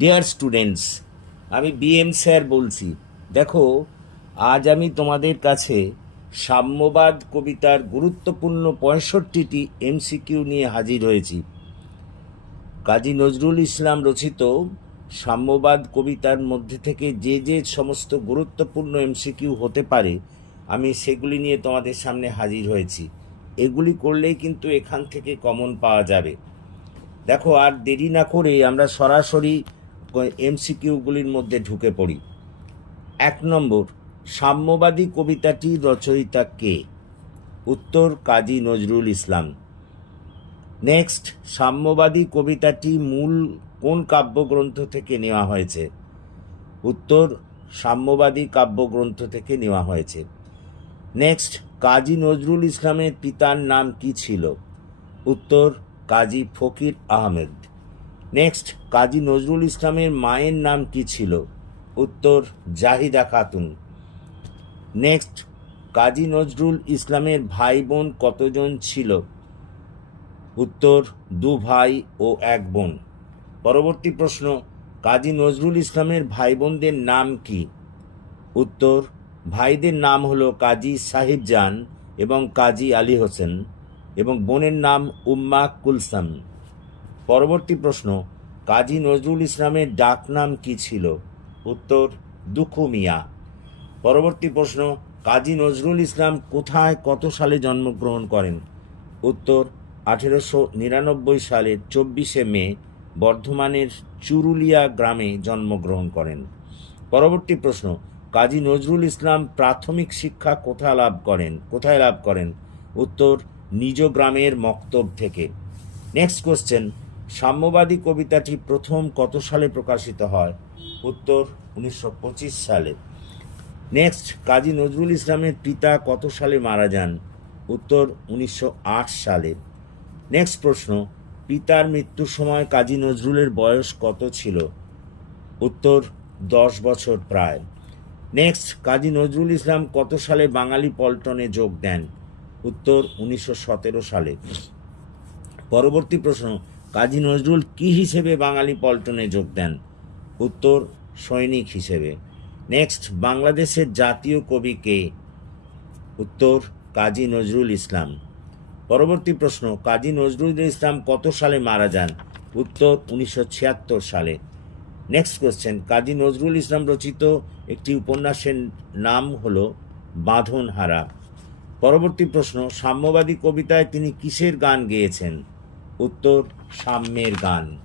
Deer students আমি BM sir বলছি। দেখো, আজ আমি তোমাদের কাছে সাম্যবাদ কবিতার গুরুত্বপূর্ণ পঁয়ষট্টিটি এমসিকিউ নিয়ে হাজির হয়েছি। কাজী নজরুল ইসলাম রচিত সাম্যবাদ কবিতার মধ্যে থেকে যে যে সমস্ত গুরুত্বপূর্ণ এমসিকিউ হতে পারে, আমি সেগুলি নিয়ে তোমাদের সামনে হাজির হয়েছি। এগুলি করলেই কিন্তু এখান থেকে কমন পাওয়া যাবে। দেখো, আর দেরি না করে আমরা সরাসরি এমসিকিউগুলির মধ্যে ঢুকে পড়ি। এক নম্বর, সাম্যবাদী কবিতাটি রচয়িতা কে? উত্তর, কাজী নজরুল ইসলাম। নেক্সট, সাম্যবাদী কবিতাটি মূল কোন কাব্যগ্রন্থ থেকে নেওয়া হয়েছে? উত্তর, সাম্যবাদী কাব্যগ্রন্থ থেকে নেওয়া হয়েছে। নেক্সট, কাজী নজরুল ইসলামের পিতার নাম কি ছিল? উত্তর, কাজী ফকির আহমেদ। নেক্সট কাজী নজরুল ইসলামের মায়ের নাম কি ছিল? উত্তর, জাহিদা খাতুন। নেক্সট কাজী নজরুল ইসলামের ভাই বোন কতজন ছিল? উত্তর, দু ভাই ও এক বোন। পরবর্তী প্রশ্ন, কাজী নজরুল ইসলামের ভাই বোনদের নাম কি? উত্তর, ভাইদের নাম হলো কাজী সাহিবজান এবং কাজী আলী হোসেন এবং বোনের নাম উম্মা কুলসাম। পরবর্তী প্রশ্ন, কাজী নজরুল ইসলামের ডাকনাম কি ছিল? উত্তর দুখু মিয়া পরবর্তী প্রশ্ন, কাজী নজরুল ইসলাম কোথায় কত সালে জন্মগ্রহণ করেন? উত্তর, আঠেরোশো নিরানব্বই সালের চব্বিশে মে, বর্ধমানের চুরুলিয়া গ্রামে জন্মগ্রহণ করেন। পরবর্তী প্রশ্ন, কাজী নজরুল ইসলাম প্রাথমিক শিক্ষা কোথায় লাভ করেন? কোথায় লাভ করেন? উত্তর, নিজ গ্রামের মক্তব থেকে। নেক্সট কোশ্চেন সাম্যবাদী কবিতাটি প্রথম কত সালে প্রকাশিত হয়? উত্তর, উনিশশো পঁচিশ সালে। নেক্সট, কাজী নজরুল ইসলামের পিতা কত সালে মারা যান? উত্তর, উনিশশো আট সালে। নেক্সট প্রশ্ন, পিতার মৃত্যুর সময় কাজী নজরুলের বয়স কত ছিল? উত্তর, দশ বছর প্রায়। নেক্সট, কাজী নজরুল ইসলাম কত সালে বাঙালি পল্টনে যোগ দেন? উত্তর, উনিশশো সতেরো সালে। পরবর্তী প্রশ্ন কাজী নজরুল কি হিসেবে বাঙালি পল্টনে যোগ দেন? উত্তর, সৈনিক হিসেবে। নেক্সট, বাংলাদেশের জাতীয় কবি কে? উত্তর, কাজী নজরুল ইসলাম। পরবর্তী প্রশ্ন, কাজী নজরুল ইসলাম কত সালে মারা যান? উত্তর, উনিশশো ছিয়াত্তর সালে। নেক্সট কোশ্চেন, কাজী নজরুল ইসলাম রচিত একটি উপন্যাসের নাম হল বাঁধনহারা। পরবর্তী প্রশ্ন, সাম্যবাদী কবিতায় তিনি কিসের গান গেয়েছেন? উত্তর সাম্যের গান।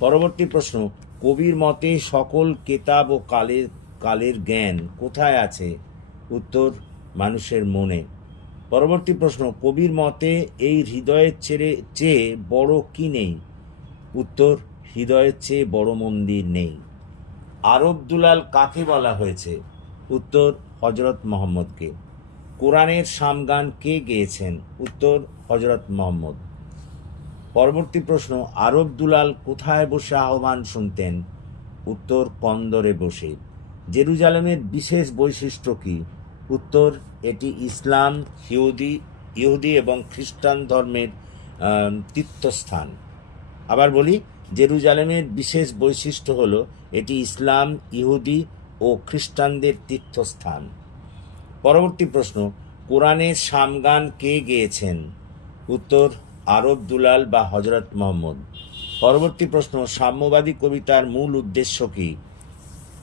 পরবর্তী প্রশ্ন, কবির মতে সকল কেতাব ও কালের কালের জ্ঞান কোথায় আছে? উত্তর, মানুষের মনে। পরবর্তী প্রশ্ন, কবির মতে এই হৃদয়ের চেয়ে চেয়ে বড় কি নেই? উত্তর, হৃদয়ের চেয়ে বড় মন্দির নেই। আরব দুলাল কাকে বলা হয়েছে? উত্তর হজরত মোহাম্মদকে। কোরআনের সামগান কে গেয়েছেন? উত্তর হজরত মোহাম্মদ। পরবর্তী প্রশ্ন, আরব দুলাল কোথায় বসে আহ্বান শুনতেন? উত্তর, কন্দরে বসে। জেরুজালেমের বিশেষ বৈশিষ্ট্য কি? উত্তর, এটি ইসলাম ইহুদি ইহুদি এবং খ্রিস্টান ধর্মের তীর্থস্থান। আবার বলি, জেরুজালেমের বিশেষ বৈশিষ্ট্য হল, এটি ইসলাম, ইহুদি ও খ্রিস্টানদের তীর্থস্থান। পরবর্তী প্রশ্ন, কোরআনের সামগান কে গেয়েছেন? উত্তর আরব দুলাল বা হজরত মোহাম্মদ। পরবর্তী প্রশ্ন, সাম্যবাদী কবিতার মূল উদ্দেশ্য কি?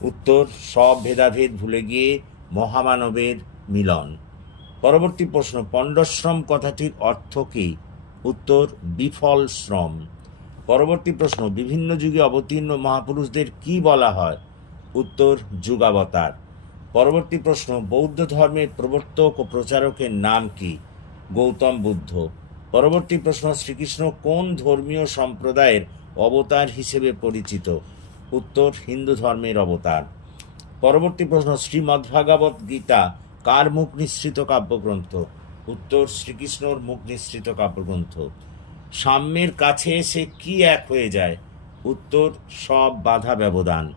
উত্তর, সব ভেদাভেদ ভুলে গিয়ে মহামানবের মিলন। পরবর্তী প্রশ্ন, পণ্ডশ্রম কথাটির অর্থ কি? উত্তর, বিফল শ্রম। পরবর্তী প্রশ্ন, বিভিন্ন যুগে অবতীর্ণ মহাপুরুষদের কি বলা হয়? উত্তর, যুগাবতার। পরবর্তী প্রশ্ন, বৌদ্ধ ধর্মের প্রবর্তক ও প্রচারকের নাম কি? গৌতম বুদ্ধ। পরবর্তী প্রশ্ন, শ্রীকৃষ্ণ কোন ধর্মীয় সম্প্রদায়ের অবতার হিসেবে পরিচিত? উত্তর, হিন্দু ধর্মের অবতার। পরবর্তী প্রশ্ন, শ্রীমদ্ভাগবত গীতা কার মুখ নিঃসৃত কাব্যগ্রন্থ? উত্তর, শ্রীকৃষ্ণর মুখ নিঃসৃত কাব্যগ্রন্থ। সাম্যের কাছে এসে কি এক হয়ে যায়? উত্তর, সব বাধা ব্যবধান।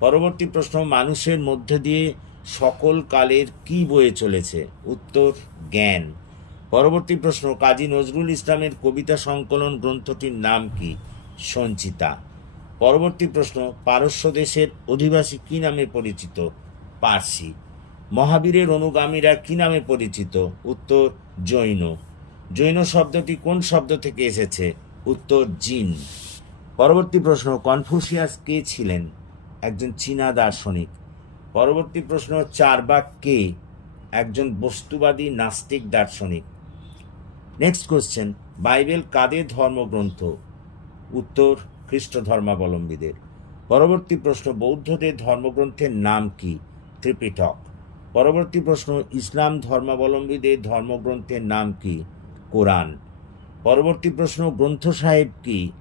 পরবর্তী প্রশ্ন, মানুষের মধ্যে দিয়ে সকল কালের কি বয়ে চলেছে? উত্তর, জ্ঞান। পরবর্তী প্রশ্ন, কাজী নজরুল ইসলামের কবিতা সংকলন গ্রন্থটির নাম কি? সঞ্চিতা। পরবর্তী প্রশ্ন, পারস্য দেশের অধিবাসী কি নামে পরিচিত? পার্সি। মহাবীরের অনুগামীরা কি নামে পরিচিত? উত্তর, জৈন। জৈন শব্দটি কোন শব্দ থেকে এসেছে? উত্তর, জিন। পরবর্তী প্রশ্ন, কনফুসিয়াস কে ছিলেন? একজন চীনা দার্শনিক। পরবর্তী প্রশ্ন, চারবাক কে? একজন বস্তুবাদী নাস্তিক দার্শনিক। নেক্সট কোশ্চেন বাইবেল কাদের ধর্মগ্রন্থ? উত্তর খ্রিস্ট ধর্মাবলম্বীদের পরবর্তী প্রশ্ন, বৌদ্ধদের ধর্মগ্রন্থের নাম কি? ত্রিপিটক। পরবর্তী প্রশ্ন, ইসলাম ধর্মাবলম্বীদের ধর্মগ্রন্থের নাম কি? কোরআন। পরবর্তী প্রশ্ন, গ্রন্থ সাহেব কি?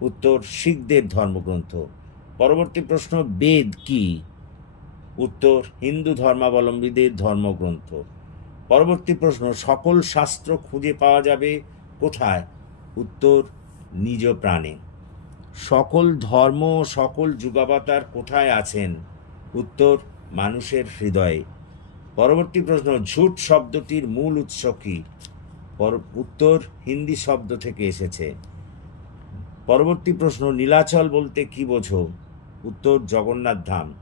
উত্তর, শিখদের ধর্মগ্রন্থ। পরবর্তী প্রশ্ন, বেদ কি? উত্তর, হিন্দু ধর্মাবলম্বীদের ধর্মগ্রন্থ। পরবর্তী প্রশ্ন, সকল শাস্ত্র খুঁজে পাওয়া যাবে কোথায়? উত্তর, নিজ প্রাণে। সকল ধর্ম, সকল যুগাবতার কোথায় আছেন? উত্তর, মানুষের হৃদয়ে। পরবর্তী প্রশ্ন, ঝুট শব্দটির মূল উৎস কি? উত্তর, হিন্দি শব্দ থেকে এসেছে। পরবর্তী প্রশ্ন, নীলাচল বলতে কি বোঝো? উত্তর, জগন্নাথ ধাম।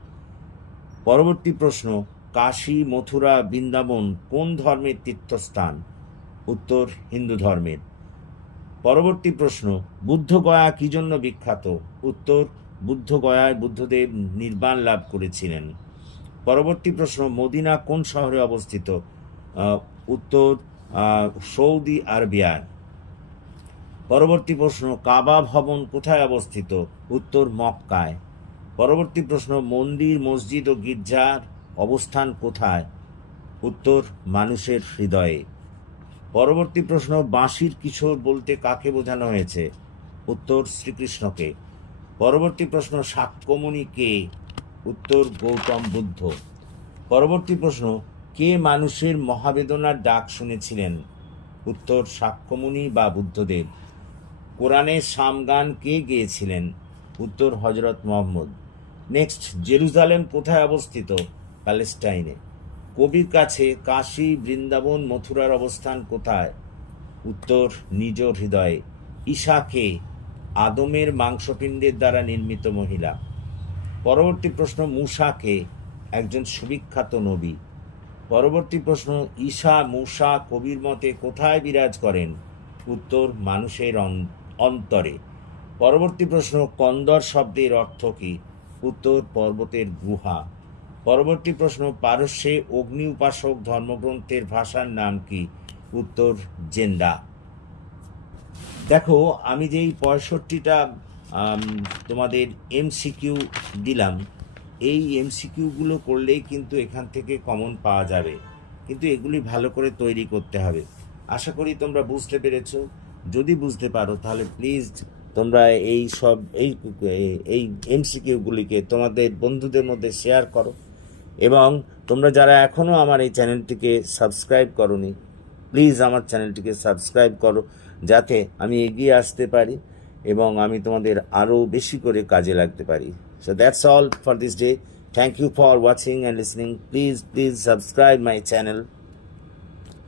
পরবর্তী প্রশ্ন কাশী, মথুরা, বৃন্দাবন কোন ধর্মের তীর্থস্থান? উত্তর, হিন্দু ধর্মের। পরবর্তী প্রশ্ন বুদ্ধগয়া কি জন্য বিখ্যাত? উত্তর বুদ্ধগয়ায় বুদ্ধদেব নির্বাণ লাভ করেছিলেন। পরবর্তী প্রশ্ন, মদিনা কোন শহরে অবস্থিত? উত্তর সৌদি আরবিয়ায় পরবর্তী প্রশ্ন, কাবা ভবন কোথায় অবস্থিত? উত্তর, মক্কায়। পরবর্তী প্রশ্ন, মন্দির, মসজিদ ও গির্জার অবস্থান কোথায়? উত্তর, মানুষের হৃদয়ে। পরবর্তী প্রশ্ন, বাঁশির কিশোর বলতে কাকে বোঝানো হয়েছে? উত্তর, শ্রীকৃষ্ণকে। পরবর্তী প্রশ্ন সাক্ষ্যমণি কে? উত্তর, গৌতম বুদ্ধ। পরবর্তী প্রশ্ন, কে মানুষের মহাবেদনার ডাক শুনেছিলেন? উত্তর সাক্ষ্যমণি বা বুদ্ধদেব। কোরআনে সামগান কে গেয়েছিলেন? উত্তর, হজরত মোহাম্মদ। নেক্সট, জেরুজালেম কোথায় অবস্থিত? প্যালেস্টাইনে। কবির কাছে কাশী, বৃন্দাবন, মথুরার অবস্থান কোথায়? উত্তর নিজ হৃদয়ে। ঈশাকে আদমের মাংসপিণ্ডের দ্বারা নির্মিত মহিলা। পরবর্তী প্রশ্ন, মুসাকে একজন সুবিখ্যাত নবী। পরবর্তী প্রশ্ন, ঈশা, মুসা কবির মতে কোথায় বিরাজ করেন? উত্তর, মানুষের অন্তরে। পরবর্তী প্রশ্ন, কন্দর শব্দের অর্থ কী? উত্তর, পর্বতের গুহা। পরবর্তী প্রশ্ন, পারস্যে অগ্নি উপাসক ধর্মগ্রন্থের ভাষার নাম কি? উত্তর জেন্ডা দেখো, আমি যেই পঁয়ষট্টিটা তোমাদের এমসিকিউ দিলাম, এই এমসিকিউগুলো করলেই কিন্তু এখান থেকে কমন পাওয়া যাবে। কিন্তু এগুলি ভালো করে তৈরি করতে হবে। আশা করি তোমরা বুঝতে পেরেছ। যদি বুঝতে পারো, তাহলে প্লিজ তোমরা এই সব, এই এই এমসিকিউগুলিকে তোমাদের বন্ধুদের মধ্যে শেয়ার করো। এবং তোমরা যারা এখনও আমার এই চ্যানেলটিকে সাবস্ক্রাইব করনি, প্লিজ আমার চ্যানেলটিকে সাবস্ক্রাইব করো যাতে আমি এগিয়ে আসতে পারি এবং আমি তোমাদের আরও বেশি করে কাজে লাগতে পারি। So that's all for this day thank you for watching and listening please please subscribe my channel